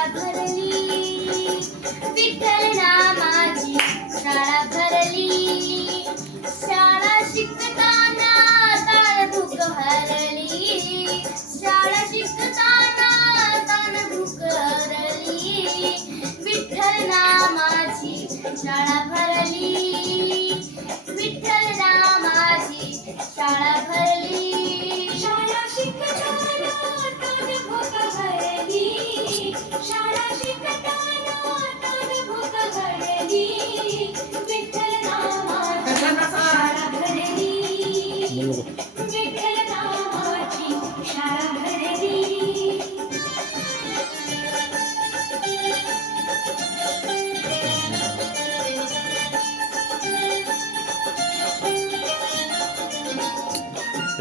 शाळा भरली, विठ्ठल नामाची शाळा भरली. शाळा शिकताना तणभूक हरली, शाळा शिकताना तणभूक हरली. विठ्ठल नामाची शाळा भरली, विठ्ठल नामाची शाळा भरली. शाळा शिकताना तणभूक हरली, शाळा शिकताना तणभूक हरली. विठ्ठल नामाची शाळा भरली, विठ्ठल नामाची शाळा भरली.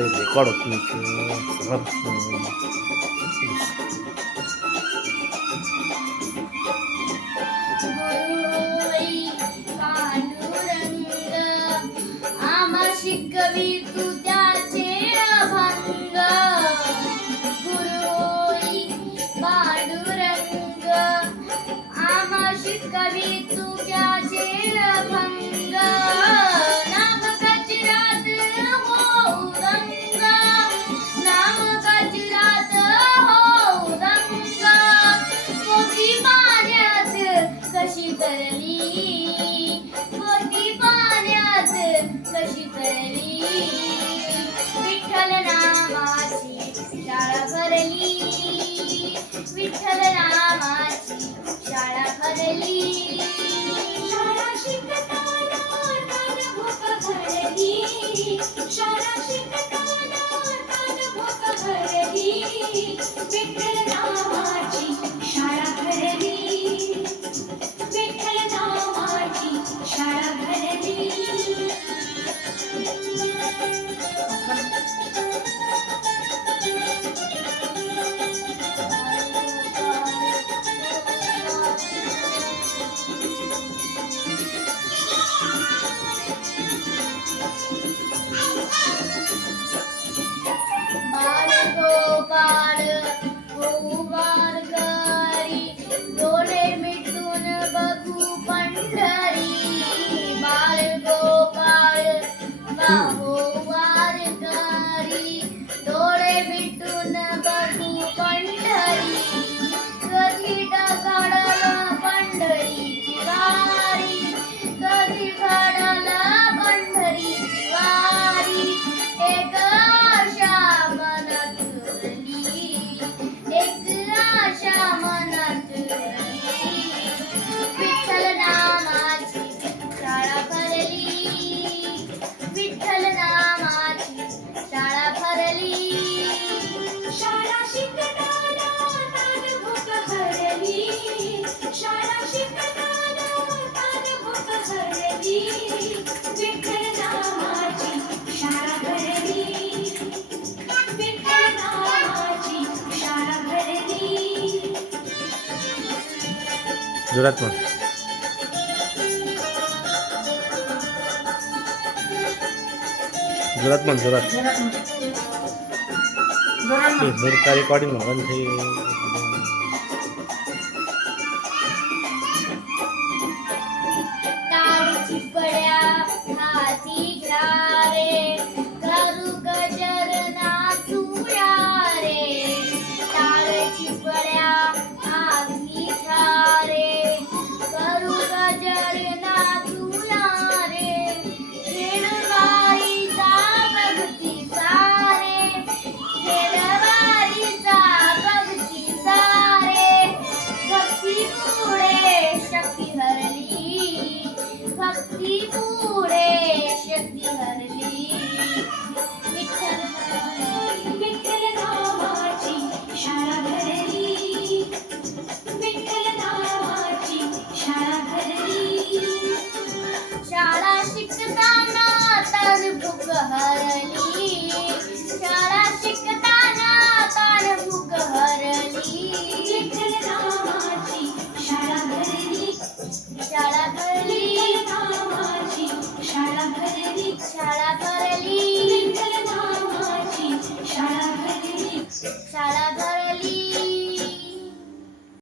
रेकॉर्ड होती गुरुई पांडुरंग, आम्हा शिकवी तू त्याचे अभंग. गुरुई पांडुरंग, आम्हा शिकवी तू त्याचे अभंग. नाम गजरात होऊ रंग, नाम गजरात होऊ रंग. पोती पाण्यात कशी तरली, पोती पाण्यात कशी तरली. विठ्ठल नामाची शाळा भरली, विठ्ठल नामाची शाळा भरली. शाळा शिकताना तणभूक हरली, शाळा शिकताना तणभूक हरली. विठ्ठल नामाची शाळा भरली, विठ्ठल नामाची शाळा भरली. बाळ गोपाळ होऊ वारकरी, डोळे मिटून बघू पंढरी. बाळ गोपाळ होऊ वारकरी, डोळे मिटून बघू पंढरी. कधी घडलं पंढरीची वारी, कधी घडलं पंढरीची वारी. एक आशा मनात उरली, एक आशा मनात उरली. विठ्ठल नामाची शाळा भरली, विठ्ठल नामाची शाळा भरली. शाळा शिकताना तणभूक हरली, शाळा शिकताना तणभूक हरली. विठ्ठल नामाची शाळा भरली, विठ्ठल नामाची शाळा भरली. जोरात म्हण, जोरात म्हण, जोरात. रेकॉर्डिंग म्हणून